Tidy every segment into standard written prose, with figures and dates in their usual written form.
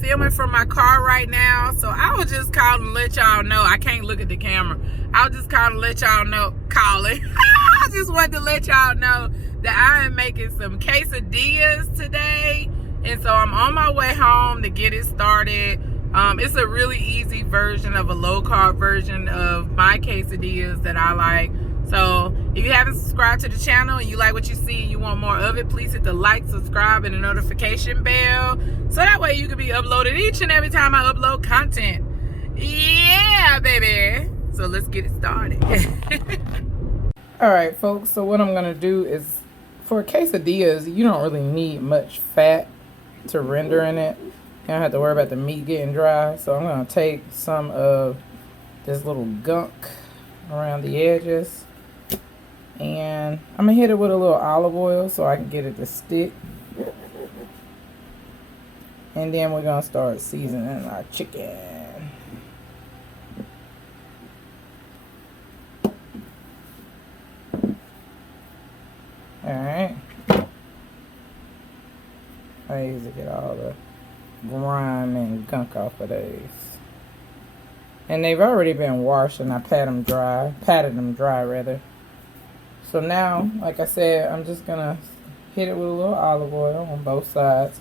filming from my car right now, so I was just calling to let y'all know. I can't look at the camera. I was just calling to let y'all know. Calling. I just wanted to let y'all know that I am making some quesadillas today, and so I'm on my way home to get it started. It's a really easy version of a low carb version of my quesadillas that I like. So if you haven't subscribed to the channel and you like what you see and you want more of it, please hit the like, subscribe, and the notification bell, so that way you can be uploaded each and every time I upload content. Yeah, baby. So let's get it started. All right, folks. So what I'm gonna do is, for quesadillas, you don't really need much fat to render in it. You don't have to worry about the meat getting dry. So I'm gonna take some of this little gunk around the edges, and I'm gonna hit it with a little olive oil so I can get it to stick. And then we're gonna start seasoning our chicken. Alright. I usually get all the grime and gunk off of these. And they've already been washed, and I patted them dry rather. So now, like I said, I'm just gonna hit it with a little olive oil on both sides,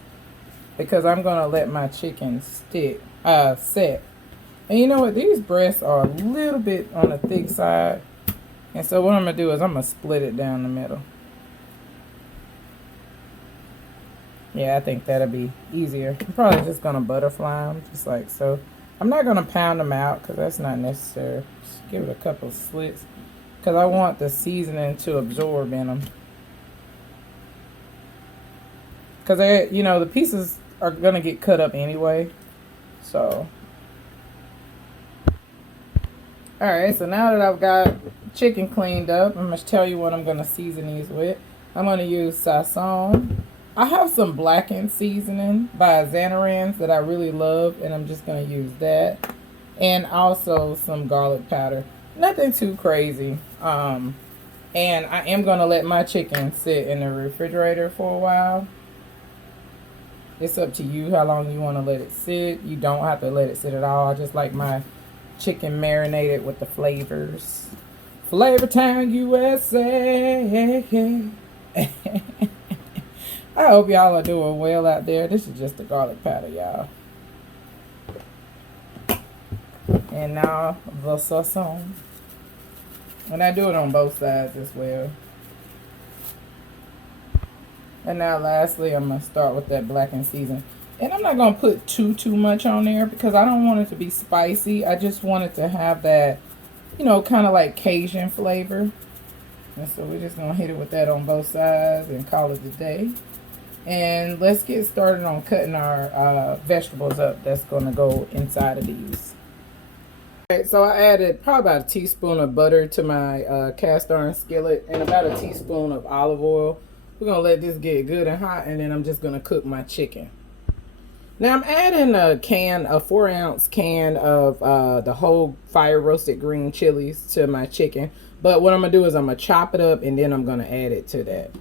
because I'm gonna let my chicken set. And you know what? These breasts are a little bit on the thick side. And so what I'm gonna do is I'm gonna split it down the middle. Yeah, I think that'll be easier. I'm probably just gonna butterfly them, just like so. I'm not gonna pound them out because that's not necessary. Just give it a couple slits, because I want the seasoning to absorb in them. Because you know, the pieces are gonna get cut up anyway. So, all right. So now that I've got chicken cleaned up, I'm gonna tell you what I'm gonna season these with. I'm gonna use sazon. I have some blackened seasoning by Xanaran's that I really love, and I'm just going to use that. And also some garlic powder. Nothing too crazy. And I am going to let my chicken sit in the refrigerator for a while. It's up to you how long you want to let it sit. You don't have to let it sit at all. I just like my chicken marinated with the flavors. Flavor Town, USA. I hope y'all are doing well out there. This is just the garlic powder, y'all. And now the sazon. And I do it on both sides as well. And now lastly, I'm going to start with that blackened season. And I'm not going to put too much on there, because I don't want it to be spicy. I just want it to have that, you know, kind of like Cajun flavor. And so we're just going to hit it with that on both sides and call it a day. And let's get started on cutting our vegetables up that's going to go inside of these. Alright, so I added probably about a teaspoon of butter to my cast iron skillet and about a teaspoon of olive oil. We're going to let this get good and hot, and then I'm just going to cook my chicken. Now I'm adding a 4-ounce can of the whole fire roasted green chilies to my chicken. But what I'm going to do is I'm going to chop it up, and then I'm going to add it to that.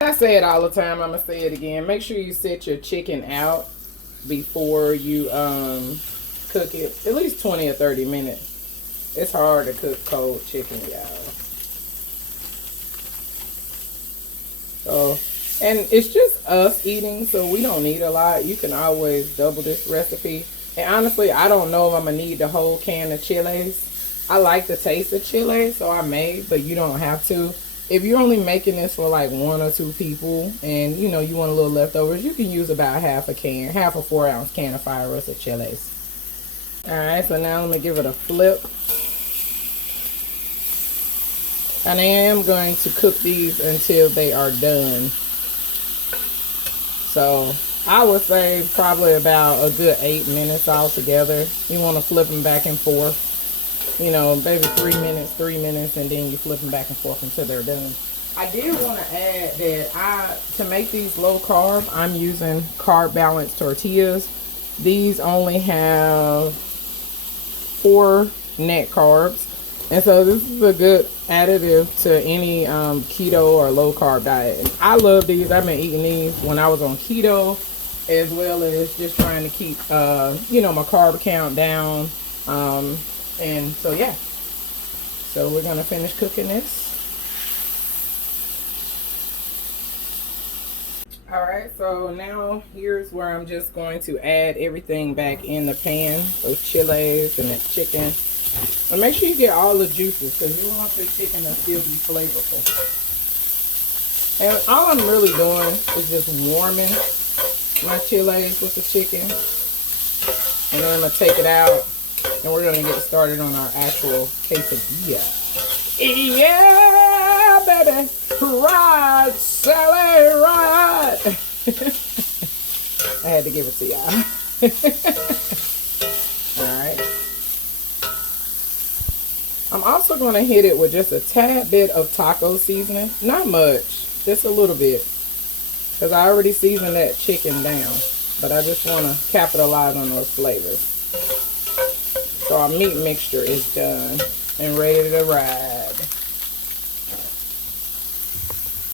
I say it all the time, I'm going to say it again. Make sure you set your chicken out before you cook it. At least 20 or 30 minutes. It's hard to cook cold chicken, y'all. So, and it's just us eating, so we don't need a lot. You can always double this recipe. And honestly, I don't know if I'm going to need the whole can of chilies. I like the taste of chili, so I may, but you don't have to. If you're only making this for like 1 or 2 people, and you know you want a little leftovers, you can use about half a 4-ounce can of fire roasted chilies. Alright, so now let me give it a flip. And I am going to cook these until they are done. So I would say probably about a good 8 minutes altogether. You want to flip them back and forth. You know, maybe 3 minutes, and then you flip them back and forth until they're done. I did want to add that to make these low carb, I'm using carb balanced tortillas. These only have 4 net carbs. And so this is a good additive to any keto or low carb diet. And I love these. I've been eating these when I was on keto. as well as just trying to keep, you know, my carb count down. And so, yeah. So we're going to finish cooking this. Alright, so now here's where I'm just going to add everything back in the pan. Those chiles and that chicken. And make sure you get all the juices, because you want your chicken to still be flavorful. And all I'm really doing is just warming my chiles with the chicken. And then I'm going to take it out. And we're going to get started on our actual quesadilla. Yeah, baby. Ride, Sally, ride. I had to give it to y'all. Alright. I'm also going to hit it with just a tad bit of taco seasoning. Not much. Just a little bit. Because I already seasoned that chicken down. But I just want to capitalize on those flavors. So our meat mixture is done and ready to ride.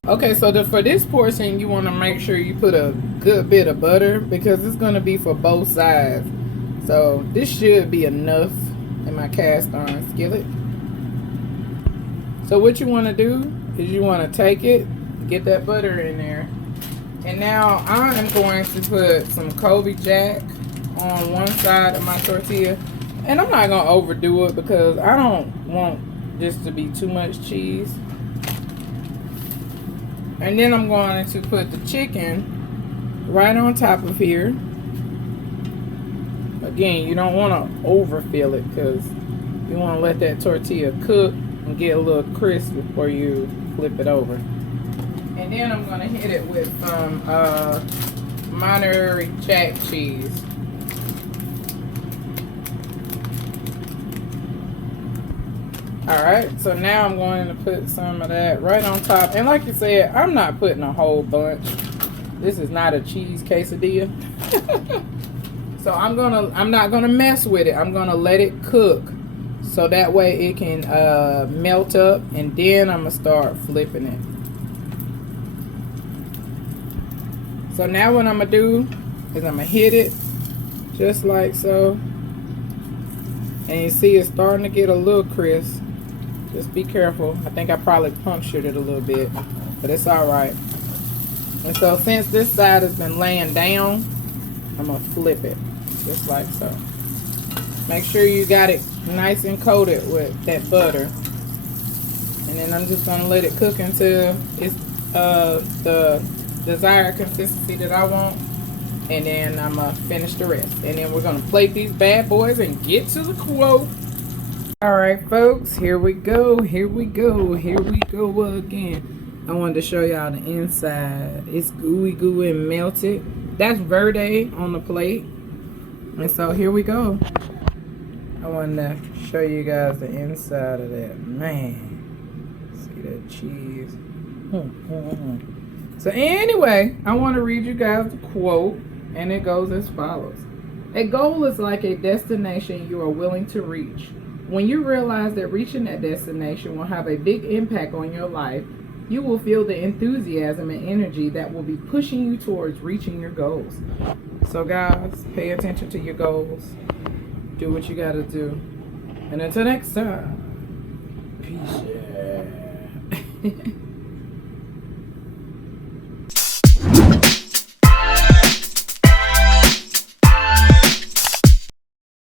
Okay, so for this portion, you want to make sure you put a good bit of butter because it's going to be for both sides. So this should be enough in my cast iron skillet. So what you want to do is you want to take it, get that butter in there. And now I am going to put some Colby Jack on one side of my tortilla. And I'm not going to overdo it because I don't want this to be too much cheese. And then I'm going to put the chicken right on top of here. Again, you don't want to overfill it because you want to let that tortilla cook and get a little crisp before you flip it over. And then I'm going to hit it with some Monterey Jack cheese. Alright, so now I'm going to put some of that right on top. And like you said, I'm not putting a whole bunch. This is not a cheese quesadilla. So I'm not gonna mess with it. I'm gonna let it cook. So that way it can melt up, and then I'm gonna start flipping it. So now what I'm gonna do is I'm gonna hit it just like so. And you see it's starting to get a little crisp. Just be careful. I think I probably punctured it a little bit, but it's all right. And so since this side has been laying down, I'm gonna flip it just like so. Make sure you got it nice and coated with that butter. And then I'm just gonna let it cook until it's the desired consistency that I want. And then I'm gonna finish the rest. And then we're gonna plate these bad boys and get to the quote. Alright folks, here we go, here we go, here we go again. I wanted to show y'all the inside. It's gooey and melted. That's verde on the plate. And so here we go. I wanted to show you guys the inside of that. Man, see that cheese. So anyway, I want to read you guys the quote, and it goes as follows. A goal is like a destination you are willing to reach. When you realize that reaching that destination will have a big impact on your life, you will feel the enthusiasm and energy that will be pushing you towards reaching your goals. So guys, pay attention to your goals. Do what you gotta do. And until next time, peace.